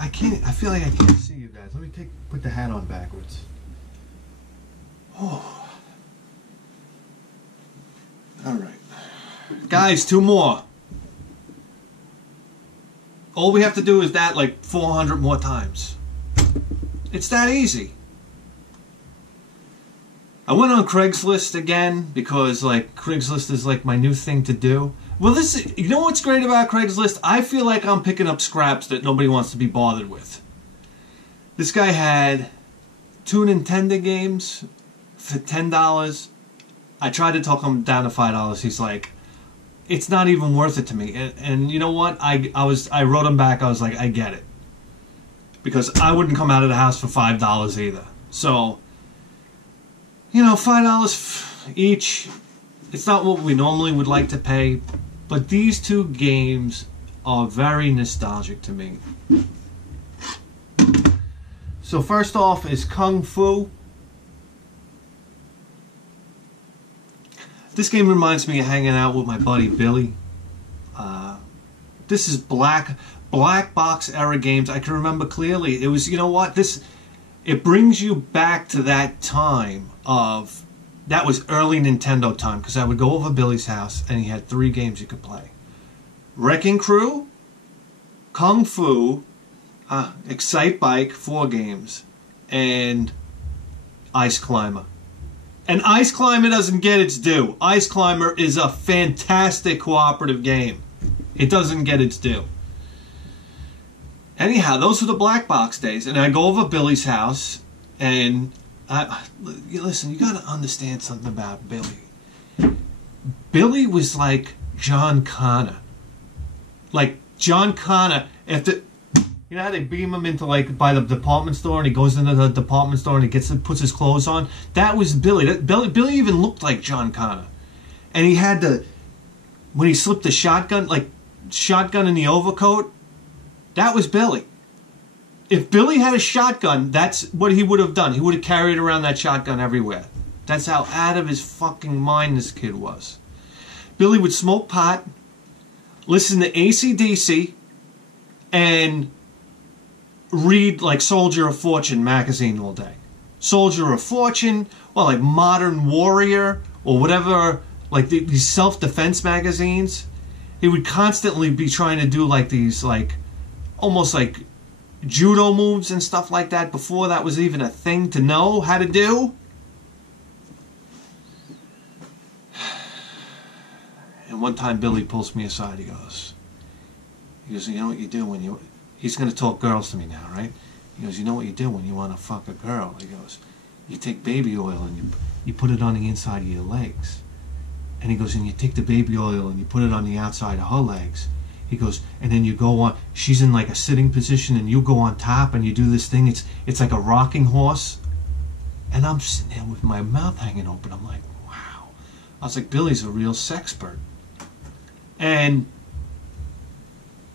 I can't. I feel like I can't see you guys. Let me put the hat on backwards. Oh. All right, guys. 2 more. All we have to do is that like 400 more times. It's that easy. I went on Craigslist again because like Craigslist is like my new thing to do. Well, you know what's great about Craigslist? I feel like I'm picking up scraps that nobody wants to be bothered with. This guy had 2 Nintendo games for $10. I tried to talk him down to $5. He's like, it's not even worth it to me. And you know what? I wrote him back. I was like, I get it. Because I wouldn't come out of the house for $5 either. So, you know, $5 each. It's not what we normally would like to pay, but these 2 games are very nostalgic to me. So first off is Kung Fu. This game reminds me of hanging out with my buddy Billy. This is black box era games. I can remember clearly. It was, you know what, it brings you back to that time of, that was early Nintendo time, because I would go over Billy's house and he had 3 games you could play. Wrecking Crew, Kung Fu, Excite Bike, 4 games, and Ice Climber. And Ice Climber doesn't get its due. Ice Climber is a fantastic cooperative game. It doesn't get its due. Anyhow, those were the black box days, and I go over Billy's house, and listen, you got to understand something about Billy. Billy was like John Connor. Like John Connor, after, you know how they beam him into like by the department store, and he goes into the department store and he puts his clothes on. That was Billy. Billy even looked like John Connor, and he had when he slipped the shotgun in the overcoat. That was Billy. If Billy had a shotgun, that's what he would have done. He would have carried around that shotgun everywhere. That's how out of his fucking mind this kid was. Billy would smoke pot, listen to AC/DC, and read like Soldier of Fortune magazine all day. Soldier of Fortune, or like Modern Warrior, or whatever, like these self-defense magazines. He would constantly be trying to do like these like almost like judo moves and stuff like that before that was even a thing to know how to do. And one time Billy pulls me aside. He goes, you know what you do when you... He's going to talk girls to me now, right? He goes, you know what you do when you want to fuck a girl? He goes, you take baby oil and you put it on the inside of your legs. And he goes, and you take the baby oil and you put it on the outside of her legs. He goes, and then you go on, she's in like a sitting position and you go on top and you do this thing. It's like a rocking horse. And I'm sitting there with my mouth hanging open. I'm like, wow. I was like, Billy's a real sexpert. And,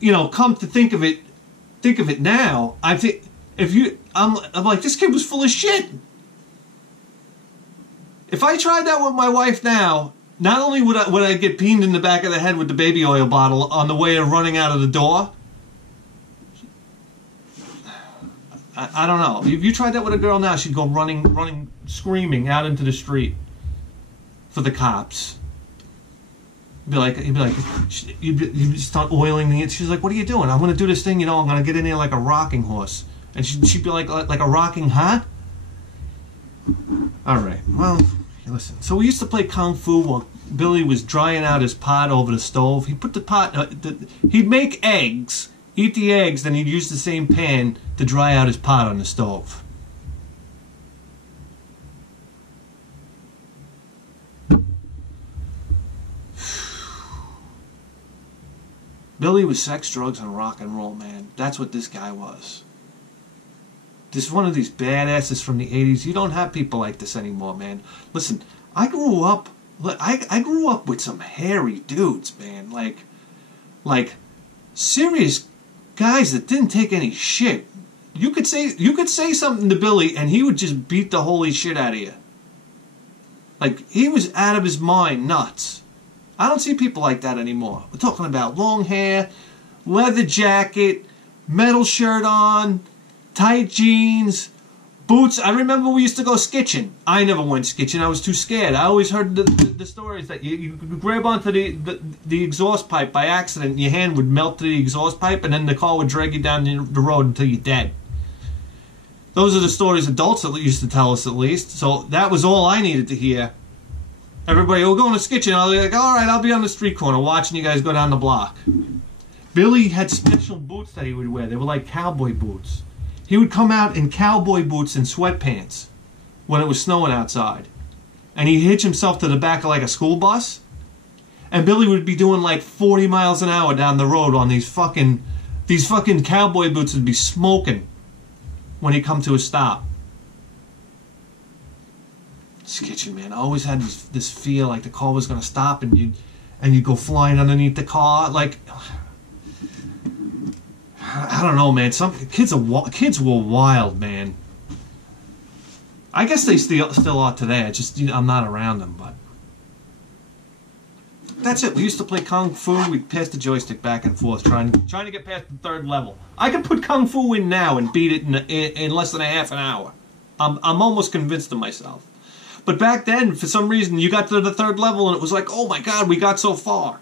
you know, come to think of it now, I think, I'm like, this kid was full of shit. If I tried that with my wife now, not only would I get peened in the back of the head with the baby oil bottle on the way of running out of the door. I don't know. If you tried that with a girl now, she'd go running, screaming out into the street for the cops. You'd start oiling the. She's like, "What are you doing? I'm going to do this thing. You know, I'm going to get in there like a rocking horse." And she'd be like a rocking, huh? All right. Well. Listen, so we used to play Kung Fu while Billy was drying out his pot over the stove. He put the pot, he'd make eggs, eat the eggs, then he'd use the same pan to dry out his pot on the stove. Billy was sex, drugs, and rock and roll, man. That's what this guy was. This is one of these badasses from the 80s. You don't have people like this anymore, man. Listen, I grew up with some hairy dudes, man. Like serious guys that didn't take any shit. You could say something to Billy and he would just beat the holy shit out of you. Like, he was out of his mind nuts. I don't see people like that anymore. We're talking about long hair, leather jacket, metal shirt on, tight jeans, boots. I remember we used to go skitching. I never went skitching. I was too scared. I always heard the stories that you grab onto the exhaust pipe by accident, and your hand would melt to the exhaust pipe, and then the car would drag you down the road until you're dead. Those are the stories adults used to tell us, at least. So that was all I needed to hear. Everybody, we're going to skitching. I was like, all right, I'll be on the street corner watching you guys go down the block. Billy had special boots that he would wear. They were like cowboy boots. He would come out in cowboy boots and sweatpants when it was snowing outside. And he'd hitch himself to the back of like a school bus. And Billy would be doing like 40 miles an hour down the road on these fucking cowboy boots would be smoking when he come to a stop. Skitching, man. I always had this feel like the car was going to stop and you'd go flying underneath the car. Like, I don't know, man. Some kids were wild, man. I guess they still are today. I'm not around them, but that's it. We used to play Kung Fu. We'd pass the joystick back and forth, trying to get past the 3rd level. I could put Kung Fu in now and beat it in less than a half an hour. I'm almost convinced of myself. But back then, for some reason, you got to the 3rd level and it was like, oh my God, we got so far.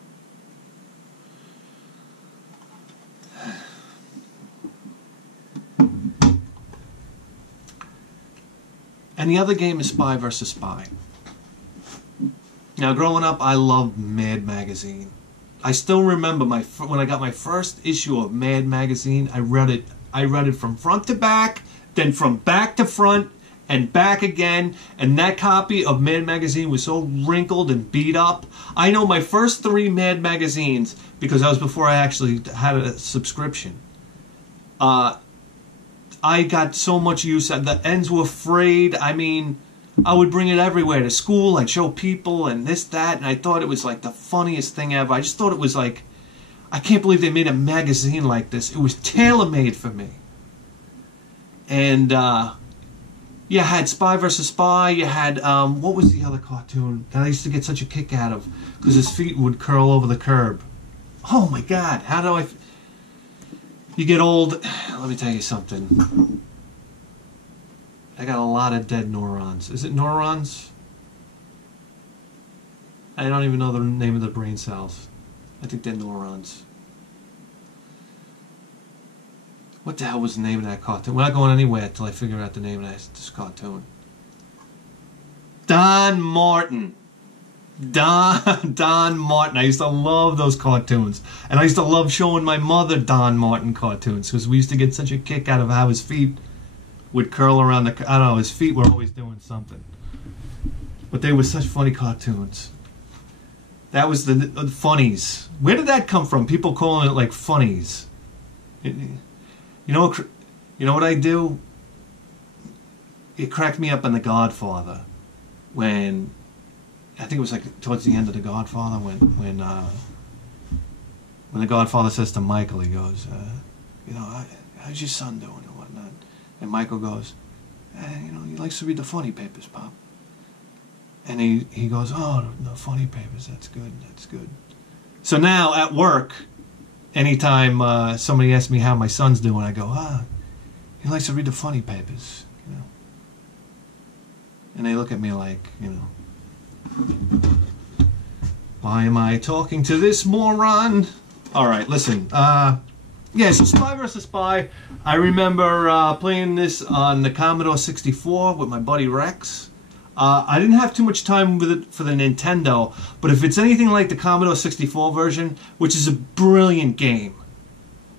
And the other game is Spy vs. Spy. Now, growing up, I loved Mad Magazine. I still remember when I got my first issue of Mad Magazine. I read it from front to back, then from back to front, and back again. And that copy of Mad Magazine was so wrinkled and beat up. I know my first 3 Mad Magazines, because that was before I actually had a subscription. I got so much use out of the ends were frayed. I mean, I would bring it everywhere to school. I'd show people and this, that, and I thought it was like the funniest thing ever. I just thought it was like, I can't believe they made a magazine like this. It was tailor-made for me. And you had Spy vs. Spy. You had, what was the other cartoon that I used to get such a kick out of? Because his feet would curl over the curb. Oh my God, how do I... You get old, let me tell you something. I got a lot of dead neurons. Is it neurons? I don't even know the name of the brain cells. I think they're neurons. What the hell was the name of that cartoon? We're not going anywhere until I figure out the name of this cartoon. Don Martin. Don Martin. I used to love those cartoons. And I used to love showing my mother Don Martin cartoons because we used to get such a kick out of how his feet would curl around the... I don't know, his feet were always doing something. But they were such funny cartoons. That was the funnies. Where did that come from? People calling it like funnies. You know what I do? It cracked me up on The Godfather when... I think it was like towards the end of The Godfather when the Godfather says to Michael, he goes, how's your son doing and whatnot? And Michael goes, he likes to read the funny papers, Pop. And he goes, oh, the funny papers, that's good, that's good. So now at work, anytime somebody asks me how my son's doing, I go, he likes to read the funny papers, And they look at me like, why am I talking to this moron? Alright, listen. Yeah, so Spy vs. Spy. I remember playing this on the Commodore 64 with my buddy Rex. I didn't have too much time with it for the Nintendo, but if it's anything like the Commodore 64 version, which is a brilliant game.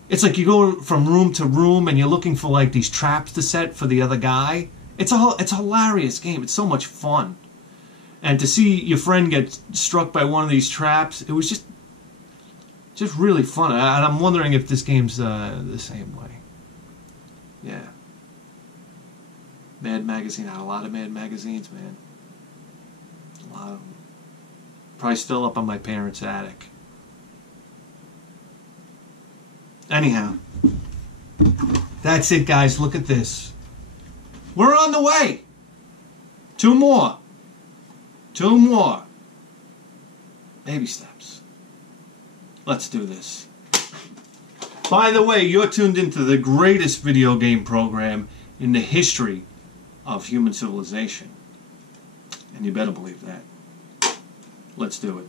It's like you go from room to room and you're looking for like these traps to set for the other guy. It's a hilarious game. It's so much fun. And to see your friend get struck by one of these traps, it was just really fun. And I'm wondering if this game's the same way. Yeah. Mad Magazine. I had a lot of Mad Magazines, man. A lot of them. Probably still up on my parents' attic. Anyhow. That's it, guys. Look at this. We're on the way. 2 more. 2 more. Baby steps. Let's do this. By the way, you're tuned into the greatest video game program in the history of human civilization. And you better believe that. Let's do it.